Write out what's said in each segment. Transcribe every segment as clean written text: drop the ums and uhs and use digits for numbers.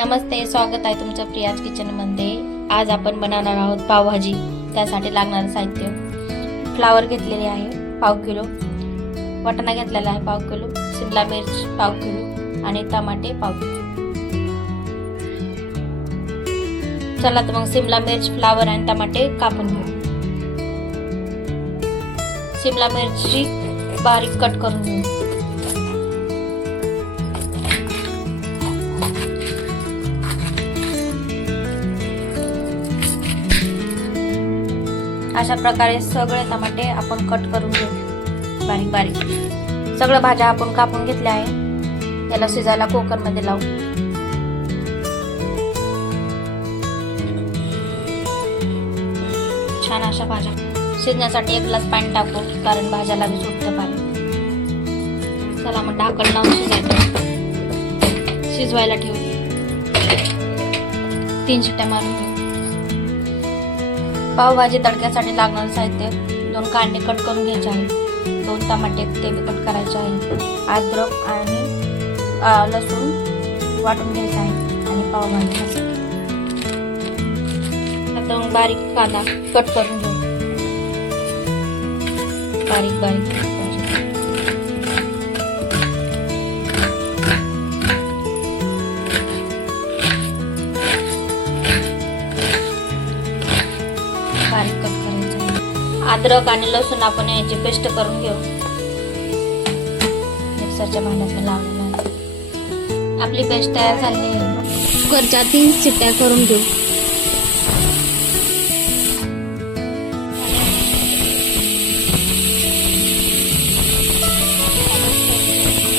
नमस्ते, स्वागत आहे तुमचं प्रियाज किचनमध्ये। आज आपण बनवणार आहोत पावभाजी। त्यासाठी लागणारे साहित्य: फ्लावर घेतलेले आहे पाव किलो, वाटाणा घेतलेला आहे पाव किलो, शिमला मिर्च पाव किलो आणि टमाटे पाव किलो। चला तर मग शिमला मिर्च, फ्लावर आणि टमाटे कापून घेऊ। शिमला मिरची बारीक कट करून घेऊ। अशा प्रकारे सगळे टमाटे आपण कट करून घेऊ बारीक बारीक। सगळ्या भाज्या आपण कापून घेतल्या आहे। याला शिजायला कुकर मध्ये लावू। छान अशा भाज्या शिजण्यासाठी 1 ग्लास पाणी टाकू, कारण भाज्याला बी सुटतं पाणी। चला मग ढाकण लावून शिजवायला ठेवू। 3 शिट्ट्या मारून घेऊ। पावभाजी तडक्यासाठी लागणारे साहित्य: 2 कांदे कट करून घ्यायचे आहेत, 2 टमाटे ते बी कट करायचे आहेत, अद्रक आणि लसूण वाटून घ्यायचं आहे आणि पावभाजी मसाला। आता बारीक कांदा कट करून घेऊ, बारीक बारीक। बारीक कट करायचं। अद्रक आणि लसूण आपण याची पेस्ट करून घेऊ। मिक्सरच्या भांड्यात लावलेलं आहे। आपली पेस्ट तयार झाली आहे। कुकरच्या 3 शिट्ट्या करून घेऊ।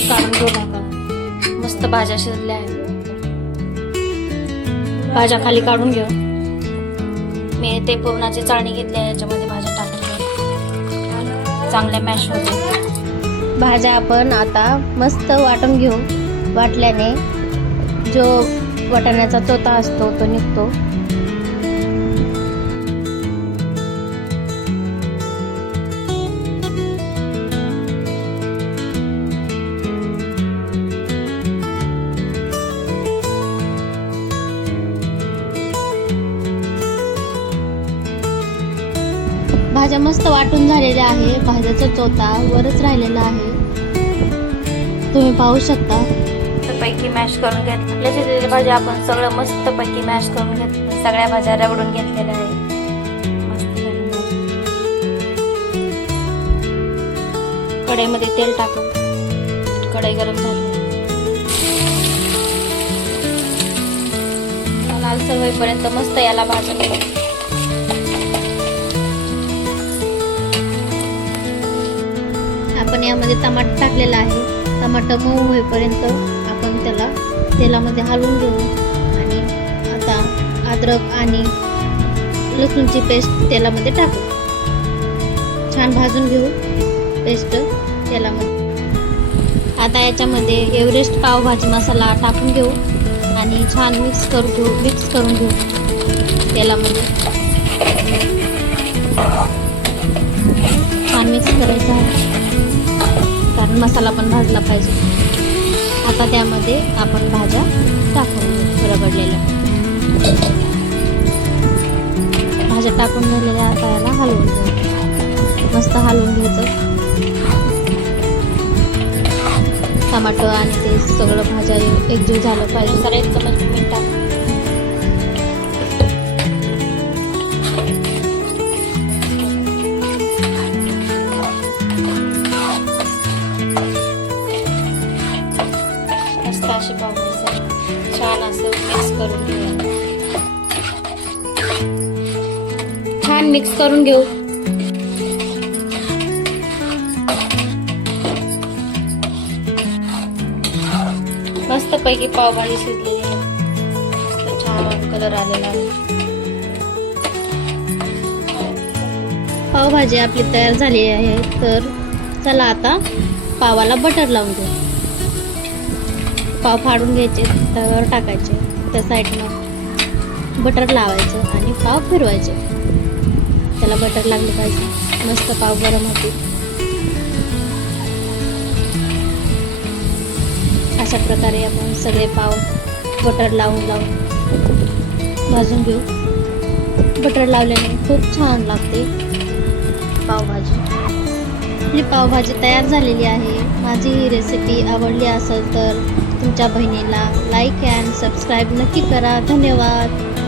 काढून घेऊ नका। मस्त भाज्या शिजल्या आहेत। भाज्या खाली काढून घेऊ। मी ते पुरणाची चाळणी घेतली आहे, याच्यामध्ये भाज्या टाकून घेऊ। चांगल्या मॅश होते भाज्या। आपण आता मस्त वाटून घेऊ। वाटल्याने जो वाटाण्याचा चोथा असतो तो निघतो। भाज्या मस्त वाटून झालेल्या आहे। भाज्याचा चोथा वरच राहिलेला आहे, तुम्ही पाहू शकता। पैकी मॅश करून घेतल्या। आपल्या शिजलेल्या भाज्या आपण सगळं मस्त पैकी मॅश करून घेतलं। सगळ्या भाज्या रगडून घेतलेल्या आहेत। मस्त कढईमध्ये तेल टाकू। कढई गरम झाली। लालसर होईपर्यंत मस्त याला भाजून घेऊ। आपण यामध्ये टमाटर टाकलेला आहे। टमाटर मऊ होईपर्यंत आपण त्याला तेलामध्ये हलवून घेऊ। आणि आता अद्रक आणि लसूणची पेस्ट तेलामध्ये टाकू। छान भाजून घेऊ पेस्ट तेलामध्ये। आता याच्यामध्ये एव्हरेस्ट पावभाजी मसाला टाकून घेऊ आणि छान मिक्स करून घेऊ तेलामध्ये। छान मिक्स करायचं आहे, कारण मसाला पण भाजला पाहिजे। आता त्यामध्ये आपण भाज्या टाकून घेऊ रगडलेल्या। भाज्या टाकून झालेल्या आता याला हलवून घेऊ। मस्त हलवून घ्यायचं। टमाटर आणि ते सगळं भाज्या एकजीव झालं पाहिजे। सर 1 चमच मीठ टाक। अशी पावभाजी छान असं मिक्स करून घेऊ। छान मिक्स करून घेऊ। मस्त पैकी पावभाजी शिजलेली आहे। मस्त छान कलर आलेला आहे। पावभाजी आपली तयार झाली आहे। तर चला आता पावाला बटर लावून घेऊ। पाव फाडून घ्यायचे, तव्यावर टाकायचे, त्या साईडनं बटर लावायचं आणि पाव फिरवायचे। त्याला बटर लागलं पाहिजे। मस्त पाव गरम होते। अशा प्रकारे आपण सगळे पाव बटर लावून भाजून घेऊ. बटर लावल्याने खूप छान लागते पावभाजी. ही पावभाजी तयार झालेली आहे. माझी ही रेसिपी आवडली असेल तर तुमच्या बहिणीला लाईक अँड सबस्क्राईब नक्की करा. धन्यवाद.